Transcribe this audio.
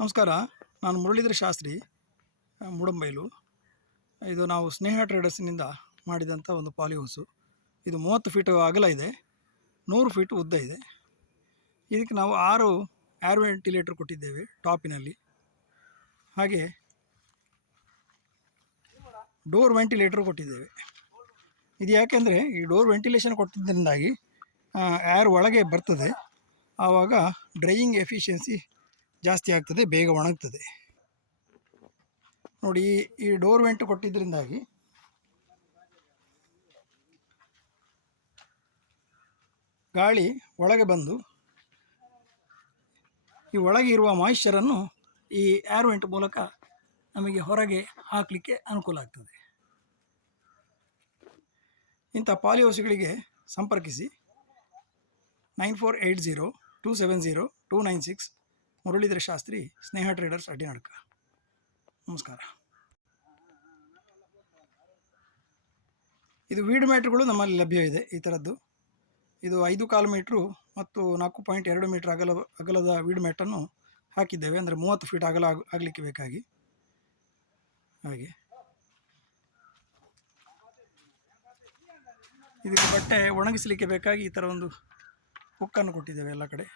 ನಮಸ್ಕಾರ, ನಾನು ಮುರಳೀಧರ ಶಾಸ್ತ್ರಿ, ಮುಡಂಬೈಲು. ಇದು ನಾವು ಸ್ನೇಹ ಟ್ರೇಡರ್ಸ್ನಿಂದ ಮಾಡಿದಂಥ ಒಂದು ಪಾಲಿ ಹೌಸು. ಇದು 30 ಫೀಟ್ ಅಗಲ ಇದೆ, 100 ಫೀಟ್ ಉದ್ದ ಇದೆ. ಇದಕ್ಕೆ ನಾವು 6 ಏರ್ ವೆಂಟಿಲೇಟರ್ ಕೊಟ್ಟಿದ್ದೇವೆ ಟಾಪಿನಲ್ಲಿ. ಹಾಗೆ ಡೋರ್ ವೆಂಟಿಲೇಟರ್ ಕೊಟ್ಟಿದ್ದೇವೆ. ಇದು ಯಾಕೆಂದರೆ ಈ ಡೋರ್ ವೆಂಟಿಲೇಷನ್ ಕೊಟ್ಟಿದ್ದರಿಂದಾಗಿ ಏರ್ ಒಳಗೆ ಬರ್ತದೆ, ಆವಾಗ ಡ್ರೈಯಿಂಗ್ ಎಫಿಷಿಯನ್ಸಿ ಜಾಸ್ತಿ ಆಗ್ತದೆ, ಬೇಗ ಒಣಗ್ತದೆ. ನೋಡಿ, ಈ ಡೋರ್ ವೆಂಟ್ ಕೊಟ್ಟಿದ್ದರಿಂದಾಗಿ ಗಾಳಿ ಒಳಗೆ ಬಂದು ಈ ಒಳಗೆ ಇರುವ ಮಾಯಿಶ್ಚರನ್ನು ಈ ಏರ್ ವೆಂಟ್ ಮೂಲಕ ನಮಗೆ ಹೊರಗೆ ಹಾಕಲಿಕ್ಕೆ ಅನುಕೂಲ ಆಗ್ತದೆ. ಇಂಥ ಪಾಲಿ ಹೌಸ್ಗಳಿಗೆ ಸಂಪರ್ಕಿಸಿ 9480-270-296, ಮುರಳೀಧರ ಶಾಸ್ತ್ರಿ, ಸ್ನೇಹ ಟ್ರೇಡರ್ಸ್, ಅಡ್ಡಿನಡ್ಕ. ನಮಸ್ಕಾರ. ಇದು ವೀಡ್ ಮ್ಯಾಟ್ಗಳು ನಮ್ಮಲ್ಲಿ ಲಭ್ಯವಿದೆ. ಈ ಥರದ್ದು ಇದು 5.25 ಮೀಟ್ರು ಮತ್ತು 4.2 ಮೀಟ್ರ್ ಅಗಲದ ವೀಡ್ ಮ್ಯಾಟನ್ನು ಹಾಕಿದ್ದೇವೆ. ಅಂದರೆ 30 ಫೀಟ್ ಅಗಲ ಆಗಲಿಕ್ಕೆ ಬೇಕಾಗಿ. ಹಾಗೆ ಇದಕ್ಕೆ ಬಟ್ಟೆ ಒಣಗಿಸಲಿಕ್ಕೆ ಬೇಕಾಗಿ ಈ ಥರ ಒಂದು ಹುಕ್ಕನ್ನು ಕೊಟ್ಟಿದ್ದೇವೆ ಎಲ್ಲ ಕಡೆ.